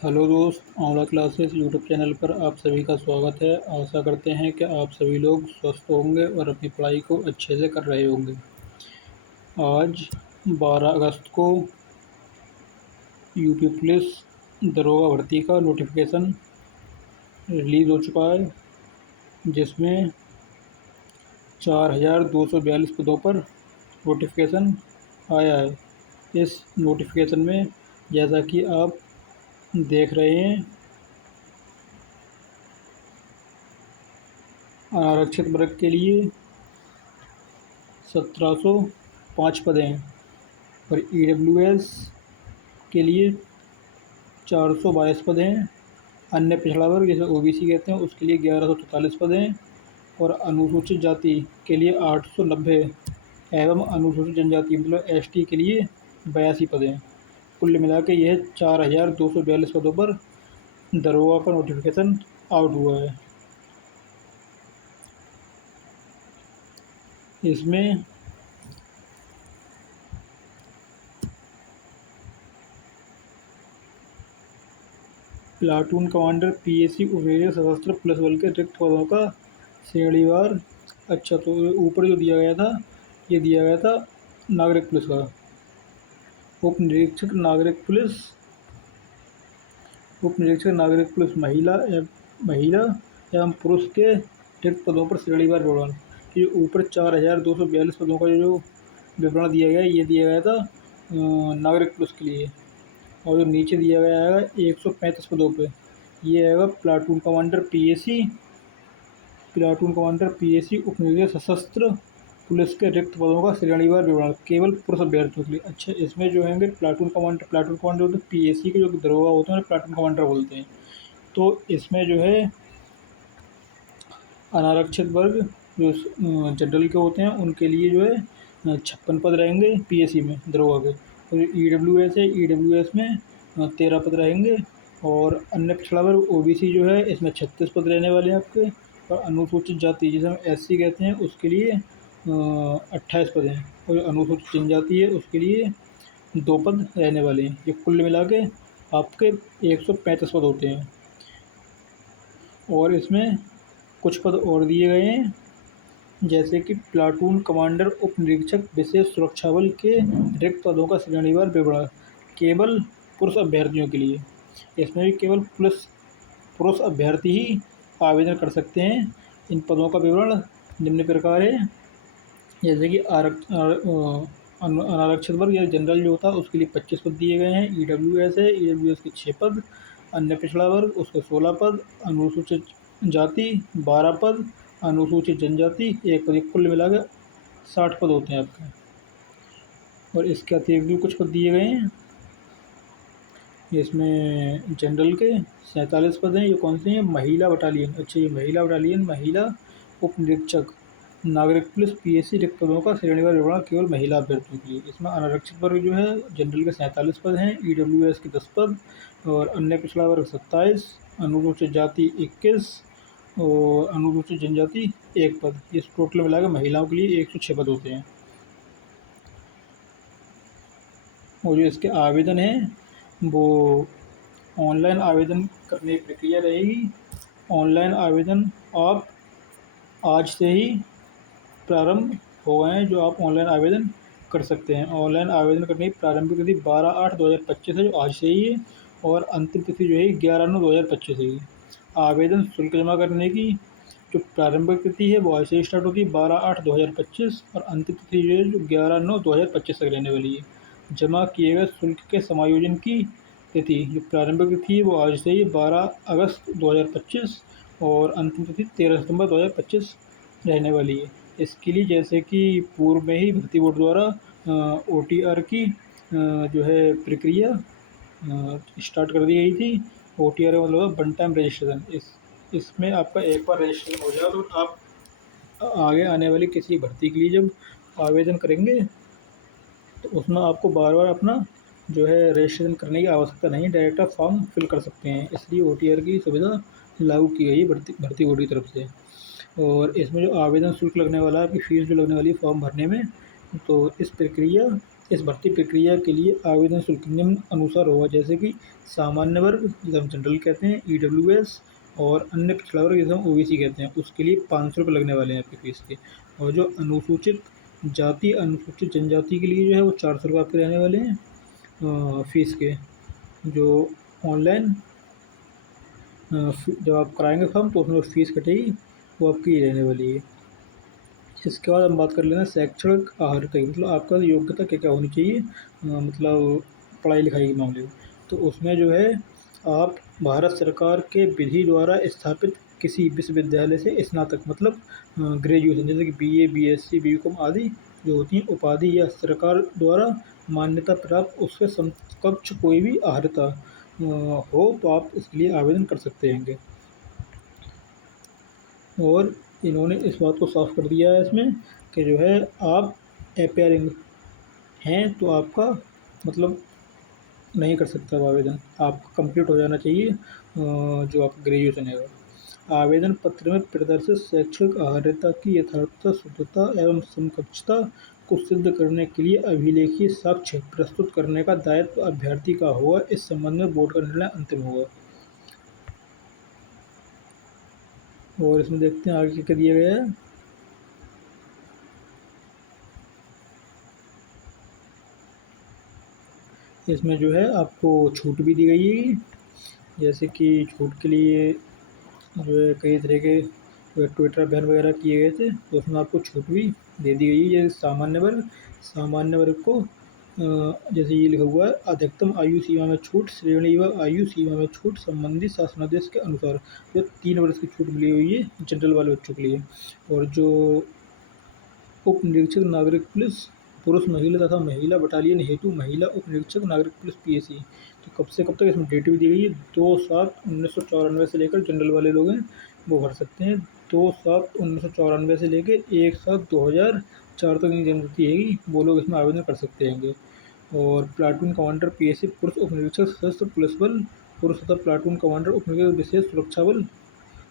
Hello दोस्त, online classes YouTube channel पर आप सभी का स्वागत है। आशा करते हैं कि आप सभी लोग स्वस्थ होंगे और अपनी पढ़ाई को अच्छे से कर रहे होंगे। आज 12 अगस्त को यूपी पुलिस दरोगा भर्ती का नोटिफिकेशन रिलीज़ हो चुका है, जिसमें 4,242 पदों पर नोटिफिकेशन आया है। इस नोटिफिकेशन में जैसा कि आप देख रहे हैं, अनारक्षित वर्ग के लिए 1705 पद हैं और ईडब्ल्यूएस के लिए 422 पद हैं। अन्य पिछड़ा वर्ग जिसे ओबीसी कहते हैं उसके लिए 1144 पद हैं और अनुसूचित जाति के लिए 890 एवं अनुसूचित जनजाति मतलब एसटी के लिए 82 पद हैं। कुल मिला के यह 4,242 पदों पर दरोगा का नोटिफिकेशन आउट हुआ है। इसमें प्लाटून कमांडर, पीएसी, उपनिरीक्षक, सशस्त्र पुलिस बल के रिक्त पदों का श्रेणीवार। अच्छा, तो ऊपर जो दिया गया था ये दिया गया था नागरिक पुलिस का। उप निरीक्षक नागरिक पुलिस महिला एवं पुरुष के रिक्त पदों पर श्रेणीवार विवरण। ये ऊपर 4,242 पदों का जो विवरण दिया गया है ये दिया गया था नागरिक पुलिस के लिए। और जो नीचे दिया गया है 135 पदों पे ये है प्लाटून कमांडर पीएसी उपनिरीक्षक सशस्त्र पुलिस के रिक्त पदों का श्रेणीवार विवरण केवल पुरुष अभ्यर्थियों के लिए। अच्छा, इसमें जो है प्लाटून कमांडर होते हैं, पीएसी के जो दरोगा होते हैं प्लाटून कमांडर बोलते हैं। तो इसमें जो है अनारक्षित वर्ग जो जनरल के होते हैं उनके लिए जो है 56 पद रहेंगे पीएसी में दरोगा के। और ईडब्ल्यूएस है, ईडब्ल्यूएस में 13 पद रहेंगे। और अन्य पिछड़ा वर्ग ओबीसी जो है इसमें 36 पद रहने वाले हैं आपके। और अनुसूचित जाति जिसे हम एससी कहते हैं उसके लिए 28 पद हैं। और जो अनुसूचित जनजाति है उसके लिए 2 पद रहने वाले हैं। ये कुल मिला के आपके 135 पद होते हैं। और इसमें कुछ पद और दिए गए हैं, जैसे कि प्लाटून कमांडर, उप निरीक्षक, विशेष सुरक्षा बल के रिक्त पदों का श्रेणीवार विवरण केवल पुरुष अभ्यर्थियों के लिए। इसमें भी केवल पुरुष अभ्यर्थी ही आवेदन कर सकते हैं। इन पदों का विवरण निम्न प्रकार है, जैसे कि अनारक्षित वर्ग या जनरल जो होता है उसके लिए 25 पद दिए गए हैं। ईडब्ल्यूएस है, ईडब्ल्यूएस के 6 पद। अन्य पिछड़ा वर्ग उसके 16 पद। अनुसूचित जाति 12 पद। अनुसूचित जनजाति 1 पद। कुल मिलाकर 60 पद होते हैं आपके। और इसके अतिरिक्त भी कुछ पद दिए गए हैं। इसमें जनरल के 47 पद हैं। ये कौन से हैं? महिला बटालियन। अच्छा, ये महिला बटालियन, महिला उप निरीक्षक, नागरिक पुलिस, पीएसी रिक्त पदों का श्रेणीवार विवरण केवल महिला अभ्यर्थियों के लिए। इसमें अनारक्षित वर्ग जो है जनरल के 47 पद हैं, ईडब्ल्यूएस के 10 पद और अन्य पिछड़ा वर्ग 27, अनुसूचित जाति 21 और अनुसूचित जनजाति 1 पद। इस टोटल मिलाकर महिलाओं के लिए 106 पद होते हैं। और जो इसके आवेदन हैं वो ऑनलाइन आवेदन करने की प्रक्रिया रहेगी। ऑनलाइन आवेदन आप आज से ही प्रारंभ हो गए हैं, जो आप ऑनलाइन आवेदन कर सकते हैं। ऑनलाइन आवेदन करने की प्रारंभिक तिथि 12/8/2025 है, जो आज से ही है। और अंतिम तिथि जो है 11/9/2025 है। आवेदन शुल्क जमा करने की जो प्रारंभिक तिथि है वो आज से ही स्टार्ट होगी 12/8/2025 और अंतिम तिथि जो है जो 11/9/2025 तक रहने वाली है। जमा किए गए शुल्क के समायोजन की तिथि जो प्रारंभिक तिथि है वो आज से ही 12 अगस्त 2025 और अंतिम तिथि 13 सितंबर 2025 रहने वाली है। इसके लिए जैसे कि पूर्व में ही भर्ती बोर्ड द्वारा ओटीआर की जो है प्रक्रिया स्टार्ट कर दी गई थी। ओटीआर मतलब वन टाइम रजिस्ट्रेशन। इसमें आपका एक बार रजिस्ट्रेशन हो जाए तो आप आगे आने वाली किसी भर्ती के लिए जब आवेदन करेंगे तो उसमें आपको बार बार अपना जो है रजिस्ट्रेशन करने की आवश्यकता नहीं, डायरेक्ट आप फॉर्म फिल कर सकते हैं। इसलिए ओटीआर की सुविधा लागू की गई है भर्ती बोर्ड की तरफ से। और इसमें जो आवेदन शुल्क लगने वाला है, आपकी फ़ीस जो लगने वाली है फॉर्म भरने में, तो इस प्रक्रिया इस भर्ती प्रक्रिया के लिए आवेदन शुल्क निम्न अनुसार होगा, जैसे कि सामान्य वर्ग जिसे हम जनरल कहते हैं, ईडब्ल्यूएस और अन्य पिछड़ा वर्ग जिसे हम ओबीसी कहते हैं, उसके लिए 500 रुपये लगने वाले हैं आपकी फ़ीस के। और जो अनुसूचित जाति अनुसूचित जनजाति के लिए जो है वो 400 रुपये आपके रहने वाले हैं फ़ीस के। जो ऑनलाइन जब आप कराएंगे फॉर्म तो उसमें फ़ीस कटेगी वो आपकी रहने वाली है। इसके बाद हम बात कर लेते हैं शैक्षणिक अर्हता की, मतलब आपका योग्यता क्या क्या होनी चाहिए, मतलब पढ़ाई लिखाई के मामले में। तो उसमें जो है आप भारत सरकार के विधि द्वारा स्थापित किसी विश्वविद्यालय से स्नातक मतलब ग्रेजुएशन जैसे कि बीए, बीएससी, बीकॉम आदि जो होती हैं उपाधि या सरकार द्वारा मान्यता प्राप्त उसके समकक्ष कोई भी अर्हता हो तो आप इसके लिए आवेदन कर सकते हैं। और इन्होंने इस बात को साफ कर दिया है इसमें कि जो है आप अपेयरिंग हैं तो आपका मतलब नहीं कर सकता अब आवेदन, आपका कंप्लीट हो जाना चाहिए जो आपका ग्रेजुएशन है। आवेदन पत्र में प्रदर्शित शैक्षिक अर्हता की यथार्थता, शुद्धता एवं समकक्षता को सिद्ध करने के लिए अभिलेखीय साक्ष्य प्रस्तुत करने का दायित्व अभ्यर्थी का होगा। इस संबंध में बोर्ड का निर्णय अंतिम होगा। और इसमें देखते हैं आगे क्या दिया गया है। इसमें जो है आपको छूट भी दी गई है, जैसे कि छूट के लिए जो है कई तरह के ट्विटर बैन वगैरह किए गए थे तो उसमें आपको छूट भी दे दी गई है। जैसे सामान्य वर्ग को जैसे ये लिखा हुआ है अधिकतम आयु सीमा में छूट, श्रेणी व आयु सीमा में छूट संबंधित शासनादेश के अनुसार जो 3 वर्ष की छूट मिली हुई है जनरल वाले बच्चों के लिए। और जो उप निरीक्षक नागरिक पुलिस पुरुष महिला तथा महिला बटालियन हेतु महिला उप निरीक्षक नागरिक पुलिस पीएसी तो कब से कब तक इसमें डेट भी दी गई है 2/7/1994 से लेकर जनरल वाले लोग हैं वो भर सकते हैं 2/7/1994 से लेकर 1/7/2004 तक इनकी जन्मतिथि है वो लोग इसमें आवेदन कर सकते हैं। और प्लाटून कमांडर पीएसी पुरुष उप निरीक्षक सशस्त्र पुलिस बल पुरुष तथा प्लाटून कमांडर उप निरीक्षक विशेष सुरक्षा बल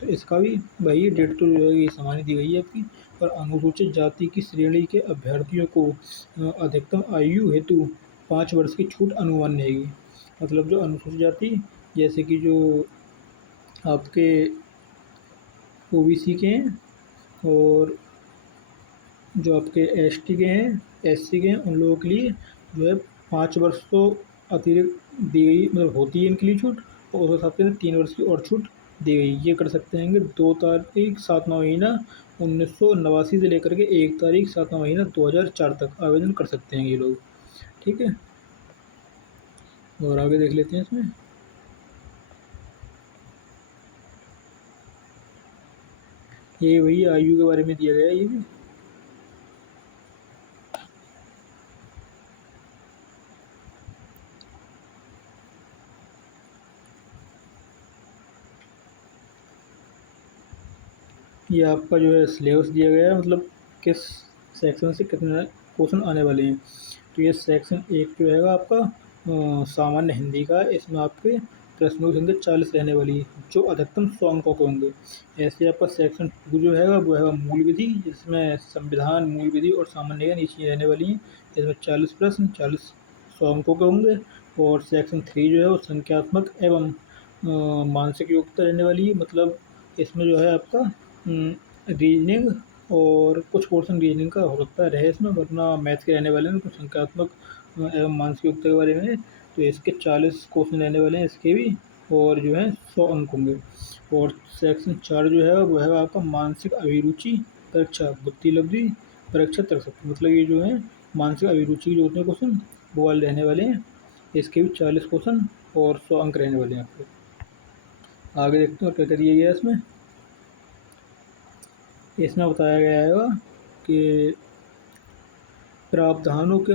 तो इसका भी वही डेट तो जो है ये समान ही दी गई है आपकी। और अनुसूचित जाति की श्रेणी के अभ्यर्थियों को अधिकतम आयु हेतु 5 वर्ष की छूट अनुमान्य रहेगी। मतलब जो अनुसूचित जाति जैसे कि जो आपके ओबीसी के हैं और जो आपके एसटी के हैं, एससी के हैं, उन लोगों के लिए जो है 5 वर्ष तो अतिरिक्त दी गई मतलब होती है इनके लिए छूट और उसके साथ में 3 वर्ष की और छूट दी गई। ये कर सकते हैं 2 तारीख 7वां महीना 1989 से लेकर के 1 तारीख 7वां महीना 2004 तक आवेदन कर सकते हैं ये लोग। ठीक है, और आगे देख लेते हैं इसमें। ये वही आयु के बारे में दिया गया है ये भी। ये आपका जो है सिलेबस दिया गया है मतलब किस सेक्शन से कितने क्वेश्चन आने वाले हैं। तो ये सेक्शन 1 जो है आपका सामान्य हिंदी का, इसमें आपके प्रश्नों की संख्या 40 रहने वाली है जो अधिकतम 100 अंकों के होंगे। ऐसे आपका सेक्शन 2 जो है वो है मूल विधि, जिसमें संविधान, मूल विधि और सामान्य ज्ञान ये चीज़ें रहने वाली हैं। इसमें 40 प्रश्न 40 100 अंकों के होंगे। और सेक्शन 3 जो है वो संख्यात्मक एवं मानसिक योग्यता रहने वाली है। मतलब इसमें जो है आपका रीजनिंग और कुछ पोर्शन रीजनिंग का हो सकता है रहे इसमें, वरना मैथ्स के रहने वाले हैं। कुछ संख्यात्मक एवं मानसिक योग्यता के बारे में तो इसके 40 क्वेश्चन रहने वाले हैं इसके भी, और जो है 100 अंक होंगे। और सेक्शन 4 जो है वो है आपका मानसिक अभिरुचि परीक्षा बुद्धि लब्धि परीक्षा तक सकते, मतलब ये जो है मानसिक अभिरुचि जो होते हैं क्वेश्चन वो वाले रहने वाले हैं। इसके भी 40 क्वेश्चन और 100 अंक रहने वाले हैं आपको। आगे देखते हैं और क्या क्या दिया गया है इसमें। इसमें बताया गया है कि प्रावधानों के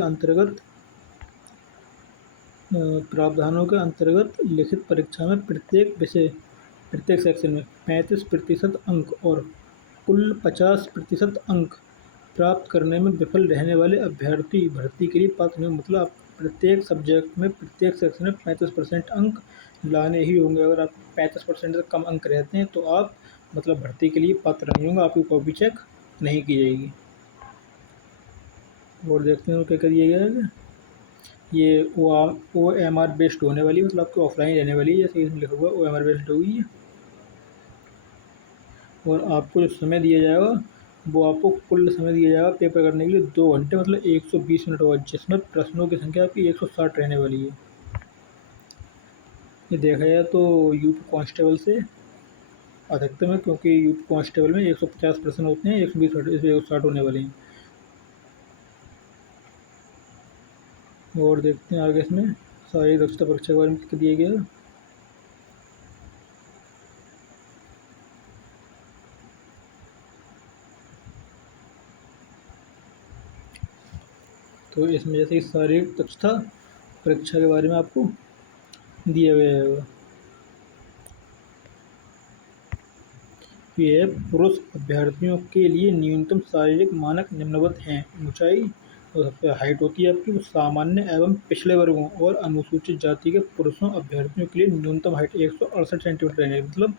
अंतर्गत लिखित परीक्षा में प्रत्येक सेक्शन में 35% अंक और कुल 50% अंक प्राप्त करने में विफल रहने वाले अभ्यर्थी भर्ती के लिए पात्र नहीं। मतलब आप प्रत्येक सब्जेक्ट में प्रत्येक सेक्शन में 35% अंक लाने ही होंगे। अगर आप 35% से कम अंक रहते हैं तो आप मतलब भर्ती के लिए पात्र नहीं होंगे, आपकी कॉपी चेक नहीं की जाएगी। और देखते हैं क्या क्या दिया गया है। ये OMR बेस्ड होने वाली है, मतलब आपकी ऑफलाइन रहने वाली है, जैसे इसमें लिखा हुआ OMR बेस्ड होगी ये। और आपको जो समय दिया जाएगा वो आपको कुल समय दिया जाएगा पेपर करने के लिए 2 घंटे, मतलब 120 मिनट होगा, जिसमें प्रश्नों की संख्या आपकी 160 रहने वाली है। ये देखा जाए तो यूपी कांस्टेबल से अधिकतम है, क्योंकि यूपी कांस्टेबल में 150 प्रश्न होते हैं, 120 इसमें 160 होने वाले हैं। और देखते हैं आगे इसमें शारीरिक दक्षता परीक्षा के बारे में क्या दिया गया है। तो इसमें जैसे कि शारीरिक दक्षता परीक्षा के बारे में आपको दिया गया है। ये पुरुष अभ्यर्थियों के लिए न्यूनतम शारीरिक मानक निम्नवत हैं: ऊंचाई, और सबसे हाइट होती है आपकी वो सामान्य एवं पिछड़े वर्गों और अनुसूचित जाति के पुरुषों अभ्यर्थियों के लिए न्यूनतम हाइट 168 सेंटीमीटर रहने, मतलब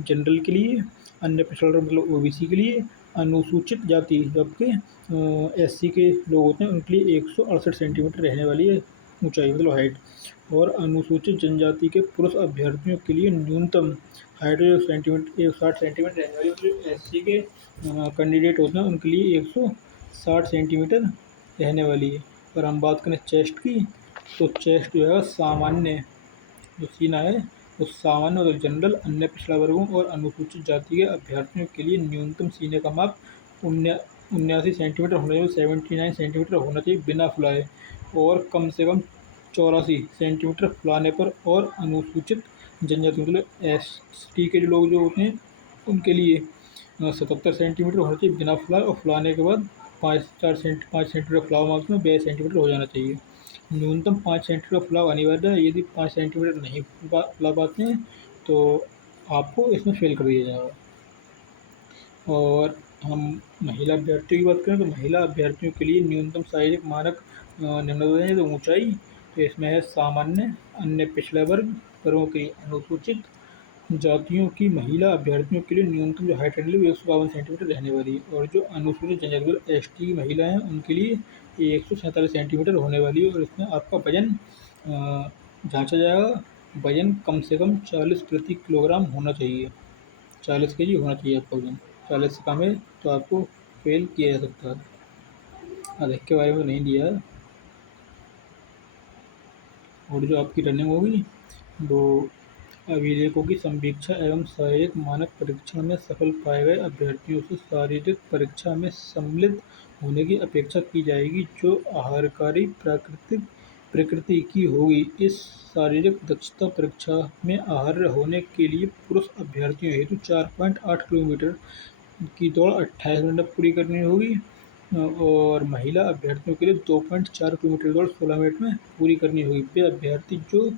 जनरल के लिए, अन्य पिछड़ा वर्ग मतलब ओबीसी के लिए, अनुसूचित जाति जो आपके एससी के लोग होते हैं उनके लिए 168 सेंटीमीटर रहने वाली है ऊंचाई, मतलब हाइट। और अनुसूचित जनजाति के पुरुष अभ्यर्थियों के लिए न्यूनतम हाइट 160 सेंटीमीटर रहने वाली, जो एससी के कैंडिडेट होते हैं उनके लिए 160 सेंटीमीटर रहने वाली है। अगर हम बात करें चेस्ट की, तो चेस्ट जो है सामान्य जो सीना है उस सामान्य और जनरल, अन्य पिछड़ा वर्गों और अनुसूचित जाति के अभ्यर्थियों के लिए न्यूनतम सीने का माप 79 सेंटीमीटर होना चाहिए, 79 सेंटीमीटर होना चाहिए बिना फुलाए, और कम से कम 84 सेंटीमीटर फुलाने पर। और अनुसूचित जनजाति मतलब ST के जो लोग जो होते हैं उनके लिए 77 सेंटीमीटर होना चाहिए बिना फुलाए, और फुलाने के बाद 5 सेंटीमीटर फुलाव मार्क्स में 42 सेंटीमीटर हो जाना चाहिए। न्यूनतम 5 सेंटीमीटर फुलाव अनिवार्य है, यदि 5 सेंटीमीटर नहीं फुला पाते हैं तो आपको इसमें फेल कर दिया जाएगा। और हम महिला अभ्यर्थियों की बात करें तो महिला अभ्यर्थियों के लिए न्यूनतम शारीरिक मानक निम्नलिखित हैं। तो ऊंचाई, तो इसमें है सामान्य, अन्य पिछड़ा वर्गों की अनुसूचित जातियों की महिला अभ्यर्थियों के लिए न्यूनतम जो हाइट रहने वाली 152 सेंटीमीटर रहने वाली है, और जो अनुसूचित जनजाति ST की महिला हैं उनके लिए 147 सेंटीमीटर होने वाली है। और इसमें आपका वजन जांचा जाएगा, वजन कम से कम 40 प्रति किलोग्राम होना चाहिए, 40 केजी होना चाहिए आपका वजन, 40 से कम है तो आपको फेल किया जा सकता है। अधिक के बारे में नहीं दिया है। और जो आपकी रनिंग होगी वो अभिलेखों की संवीक्षा एवं शारीरिक मानक परीक्षण में सफल पाए गए अभ्यर्थियों से शारीरिक परीक्षा में सम्मिलित होने की अपेक्षा की जाएगी, जो आहारकारी प्रकृति की होगी। इस शारीरिक दक्षता परीक्षा में आहार्य होने के लिए पुरुष अभ्यर्थियों हेतु 4.8 किलोमीटर की दौड़ 28 मिनट में पूरी करनी होगी, और महिला अभ्यर्थियों के लिए 2.4 किलोमीटर दौड़ 16 मिनट में पूरी करनी होगी। वे अभ्यर्थी जो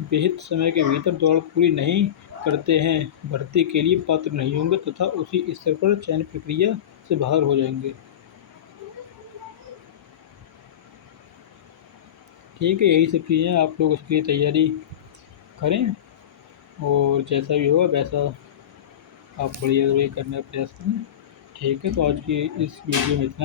विहित समय के भीतर दौड़ पूरी नहीं करते हैं भर्ती के लिए पात्र नहीं होंगे तथा उसी स्तर पर चयन प्रक्रिया से बाहर हो जाएंगे। ठीक है, यही सब चीज़ें आप लोग उसके लिए तैयारी करें, और जैसा भी होगा वैसा आप बढ़िया करने का प्रयास करें। ठीक है, तो आज की इस वीडियो में इतना ही।